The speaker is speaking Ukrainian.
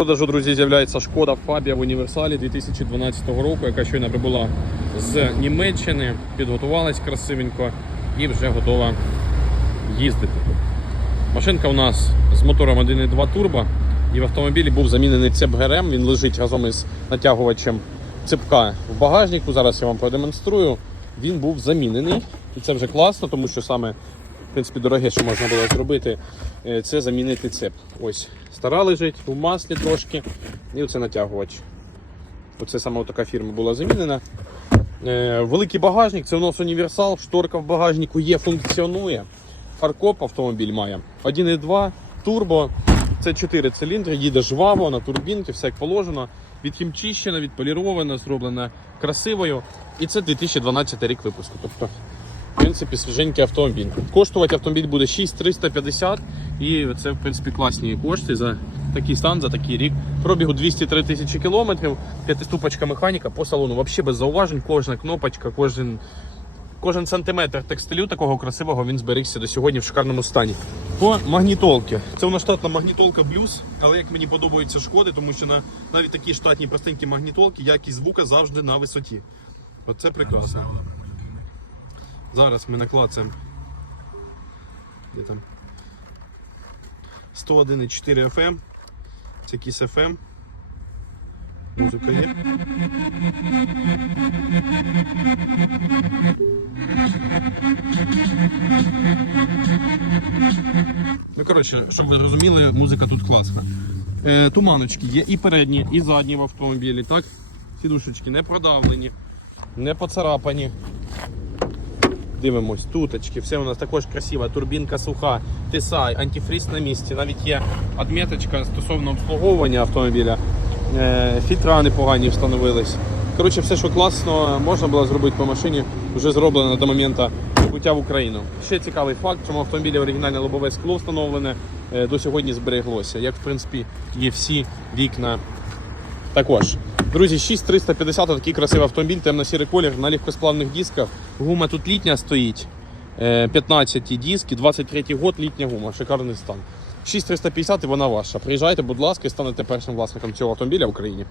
продажу, друзі, з'являється шкода Фабія в універсалі 2012 року, яка щойно прибула з Німеччини, підготувалась красивенько і вже готова їздити. Машинка у нас з мотором 1.2 турбо, і в автомобілі був замінений цеп ГРМ. Він лежить разом із натягувачем цепка в багажнику. Зараз я вам продемонструю. Він був замінений, і це вже класно, тому що саме в принципі, дороге, що можна було зробити, е, це замінити цеп. Ось стара лежить у маслі трошки, і оце натягувач. Оце саме така фірма була замінена. Е, Великий багажник, це у нас універсал, шторка в багажнику є, функціонує. Фаркоп автомобіль має 1,2 турбо. Це 4 циліндри, їде жваво на турбінки, все як положено. Відхімчищена, відполірована, зроблена красивою. І це 2012 рік випуску. Тобто, в принципі, свіженький автомобіль. Коштувати автомобіль буде 6350 і це, в принципі, класні кошти за такий стан, за такий рік. Пробігу 203 тисячі кілометрів, п'ятиступочка механіка по салону. Взагалі без зауважень, кожна кнопочка, кожен Кожен сантиметр текстилю такого красивого він зберігся до сьогодні в шикарному стані. По магнітолки. Це у нас штатна магнітолка Blues, але як мені подобаються шкоди, тому що на навіть такі штатні простенькі магнітолки якість звука завжди на висоті. Оце прекрасно. Зараз ми наклацаємо. Де там? 101,4 FM. Це якийсь FM. Музика є. Ну, коротше, щоб ви зрозуміли, музика тут класна. Е, туманочки є і передні, і задні в автомобілі, так? Сідушечки не продавлені, не поцарапані. Дивимось, туточки, все у нас також красиво, турбінка суха, тисай, антифріз на місці. Навіть є відміточка стосовно обслуговування автомобіля. Е, фільтра непогані встановились. Коротше, все, що класно можна було зробити по машині, вже зроблено до моменту прибуття в Україну. Ще цікавий факт, в автомобілі оригінальне лобове скло встановлене е, до сьогодні збереглося. Як в принципі є всі вікна також. Друзі, 6350 такий красивий автомобіль, темно-сірий колір на легкосплавних дисках. Гума тут літня стоїть. е, 15 диски, 23-й год, літня гума, шикарний стан. 6350 і вона ваша. Приїжджайте, будь ласка, і станете першим власником цього автомобіля в Україні.